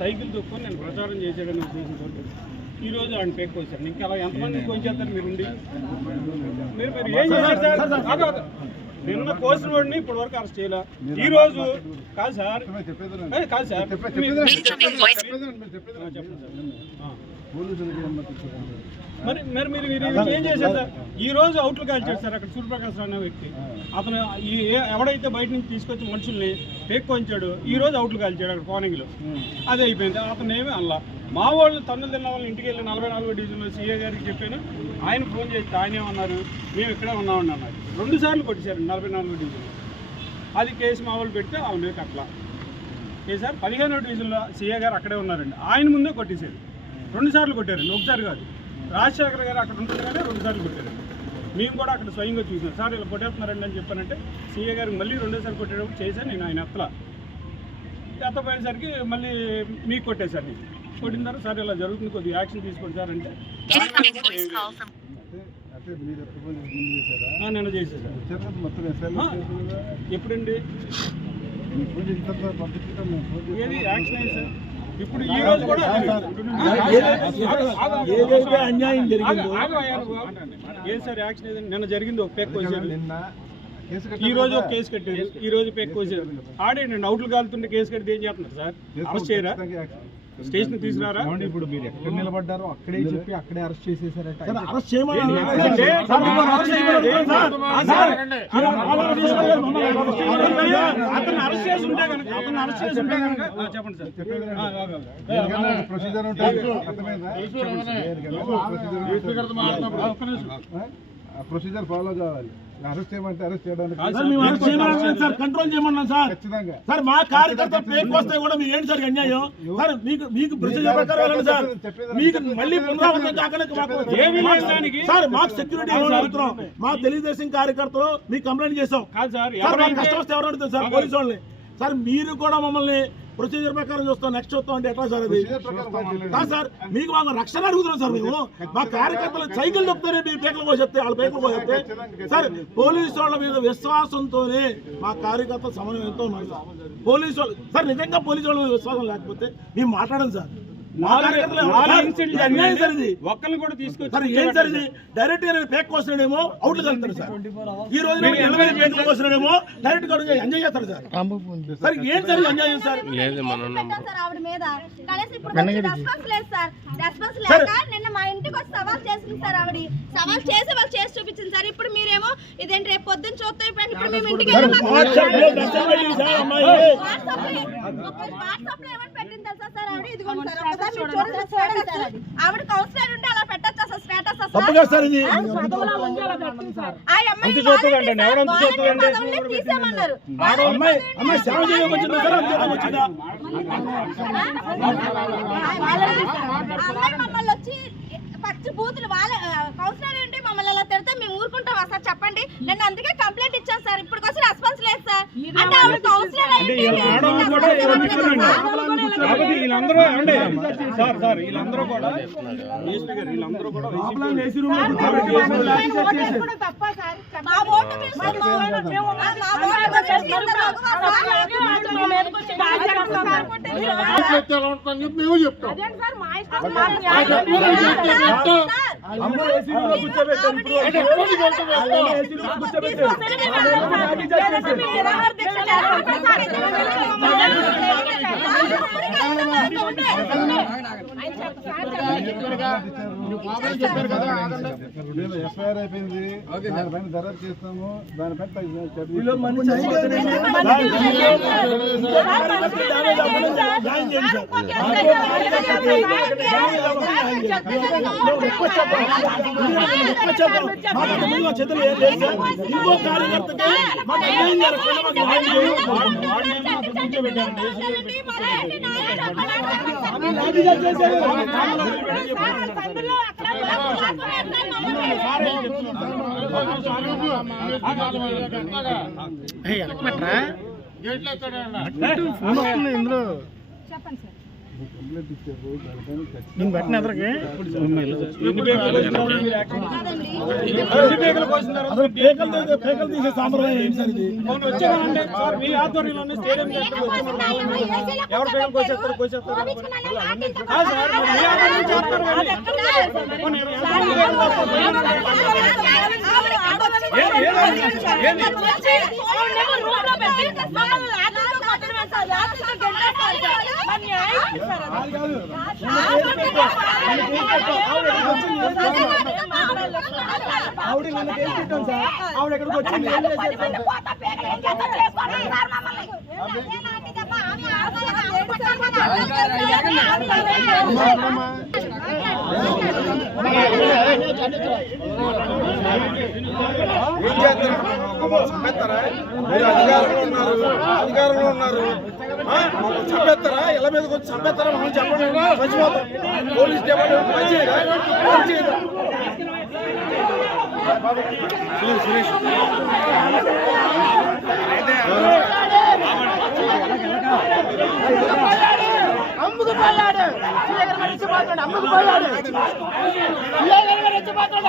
Cycle తొక్కుని నేను ప్రచారం చేశాడని ఉద్దేశంతో ఈరోజు ఆయన పేక్ వచ్చారు. ఇంకా అలా ఎంతమంది కొంచేస్తారు మీరు మీరు ఏం చేశారు? నిన్న కోసిన వాడిని ఇప్పటి వరకు అరెస్ట్ చేయాల. ఈ రోజు కాదు సార్ మరి మరి మీరు ఏం చేశారు సార్? ఈ రోజు అవుట్లు కాల్చారు సార్. అక్కడ సూర్యప్రకాశ్ అనే వ్యక్తి అతను ఎవడైతే బయట నుంచి తీసుకొచ్చి మనుషుల్ని పేక్కొంచాడు, ఈ రోజు అవుట్లు కాల్చాడు అక్కడ కోనింగ్లో. అదే అయిపోయింది. అతను ఏమి అలా మా వాళ్ళు తన్నులు తిన్న వాళ్ళని ఇంటికి వెళ్ళి 44వ డివిజన్లో సీఏ గారికి చెప్పాను. ఆయన ఫోన్ చేస్తే ఆయన ఏమన్నారు, మేము ఇక్కడే ఉన్నామని అన్నారు. 2 సార్లు కొట్టేశారు 44వ డివిజన్లో. అది కేసు మా వాళ్ళు పెడితే వాళ్ళ మీద అట్లా కేసారు. 15వ డివిజన్లో సీఏ గారు అక్కడే ఉన్నారండి. ఆయన ముందే కొట్టేశారు. 2 సార్లు కొట్టారండి, ఒకసారి కాదు. రాజశేఖర్ గారు అక్కడ ఉంటుండగానే 2 సార్లు కొట్టారండి. మేము కూడా అక్కడ స్వయంగా చూసాం. సార్ ఇలా కొట్టేస్తున్నారండి అని చెప్పానంటే సీఏ గారికి మళ్ళీ 2సారి కొట్టేటప్పుడు చేశాను. నేను ఆయన ఎత్తపోయేసరికి మళ్ళీ మీకు కొట్టేశారు. నేను కొట్టిన తర్వాత సార్ ఇలా జరుగుతుంది, కొద్దిగా యాక్షన్ తీసుకోండి సార్ అంటే నేను చేసేసాను. ఎప్పుడండి ఏది యాక్షన్ అయ్యింది సార్? ఇప్పుడు ఈ రోజు కూడా అన్యాయం జరిగింది. ఏది సార్ యాక్షన్ ఏదండి? నిన్న జరిగింది ఒక పేక్ కోసారు, ఈ రోజు ఒక కేసు కట్టారు, ఈ రోజు పేక్ కోసారు. ఆడేండి అవుట్లు కాలుతుంటే కేసు కడితే ఏం చేస్తున్నారు సార్? అరెస్ట్ చేయరా? స్టేషన్ తీసుకురారా? ఇప్పుడు మీరు ఎక్కడ నిలబడ్డారో అక్కడే చెప్పి అక్కడే అరెస్ట్ చేసేసారంటే అరెస్ట్ చేయమని అతను అరెస్ట్ చేసి ఉంటే కనుక చెప్పండి సార్. ప్రొసీజర్ ఉంటుంది, ప్రొసీజర్ ఫాలో కావాలి. అరెస్ట్ చేయమంటే అరెస్ట్ చేయడానికి కంట్రోల్ చేయమన్నాం సార్. ఖచ్చితంగా సార్ మా కార్యకర్తలు పేక్ వస్తే కూడా మీరు ఏంటి సార్ అన్యాయం సార్? మీకు ప్రొసీజర్ ప్రకారం సార్ మీకు మళ్ళీ పునరావృతం కాకుండా సార్ మాకు సెక్యూరిటీ అడుగుతున్నాం. మా తెలుగుదేశం కార్యకర్తలు మీకు కంప్లైంట్ చేసాం సార్. మాకు కష్టం వస్తే ఎవరు అడుగుతారు సార్? పోలీసు వాళ్ళని. సార్ మీరు కూడా మమ్మల్ని ప్రొసీజర్ ప్రకారం చూస్తాం, నెక్స్ట్ చూస్తాం అంటే ఎట్లా సార్? అది కాదు సార్, మీకు మాకు రక్షణ అడుగుతున్నాం సార్. మేము మా కార్యకర్తలు సైకిల్ తొక్కుతారే మీరు పేకలు పోసేస్తే వాళ్ళ పేకలు పోసేస్తే సార్ పోలీసు వాళ్ళ మీద విశ్వాసంతోనే మా కార్యకర్తల సమన్వయంతో ఉన్నాం సార్. పోలీసు వాళ్ళు సార్ నిజంగా పోలీసు వాళ్ళ మీద విశ్వాసం లేకపోతే మేము మాట్లాడండి సార్. ఒక్కరిని కూడా తీసుకొచ్చి ఏం సార్ ఇది? డైరెక్ట్ గా పేక్ కోసినాడేమో అవుట్లు కలుగుతారు సార్. ఈ రోజు పేకలు కోసినాడేమో డైరెక్ట్ గా ఎంజాయ్ చేస్తారు సార్. సార్ ఏం సార్ అన్యాయం సార్? నిన్న మా ఇంటికి వచ్చి సవాల్ చేసింది సార్. ఆవిడ సవాల్ చేసి వాళ్ళు చేసి చూపించింది సార్. ఇప్పుడు మీరేమో ఇదేంటి రేపు పొద్దున్న చూస్తే ఇప్పుడు మేము ఇంటికి పెట్టింది తెలుసా సార్? ఆవిడ ఇదిగోండి సార్, ఆవిడ కౌన్సిలర్ ఉంటే అలా పెట్టచ్చు సార్ స్టేటస్ తీసేమన్నారు. మమ్మల్ని వచ్చి పచ్చి బూతులు వాళ్ళ కౌన్సిలర్ ఏంటి మమ్మల్ని అలా తిడితే మేము ఊరుకుంటామా సార్? చెప్పండి. నేను అందుకే కంప్లైంట్ ఇచ్చాను సార్. ఇప్పుడు కోసం రెస్పాన్స్ లేదు సార్. అంటే ఆవిడ కౌన్సిలర్ వీళ్ళందరూ కూడా ఎఫ్ఐఆర్ అయిపోయింది, దానిపైన దర్యాప్తు చేస్తాము. దానిపైన ఇంకో కార్యకర్తకి చెప్పండి సార్. కంప్లైంట్ ఇచ్చారు దానిపైన ఎన్ని పేకలు కోసిన తర్వాత అసలు పేకలు తీసే సాంప్రదాయం ఏంటి సార్ ఇది? అవును, వచ్చామండి సార్ మీ ఆధ్వర్యంలోనే స్టేడియం దగ్గరకు వచ్చాము. ఎవరు పేకలు కోసేస్తారు కోసేస్తారు కాదు సార్, మరి మీ ఆధ్వర్యం చేస్తారు కానీ పోనీ ఎంతమంది పేకలు కోస్తారు? ఆవిడ నన్ను కేసుకుంటాం సార్. ఆవిడ ఎక్కడికి వచ్చింది ఏం చేశారు సార్? ఏం చేస్తారు? చంపేస్తారా? మీరు అధికారంలో ఉన్నారు చంపేస్తారా? ఎలా మీదకి వచ్చి చంపేస్తారా? మనం చెప్పండి, చచ్చిపోతాం. పోలీస్ డిపార్ట్మెంట్ పనిచేయదా? పనిచేయదా? సురేష్ అమ్ముకు పోయాడు. సీఎం గారు రెచ్చిపోతాడు. అమ్ముకు పోయాడు. సీఎం గారు రెచ్చిపోతాడు.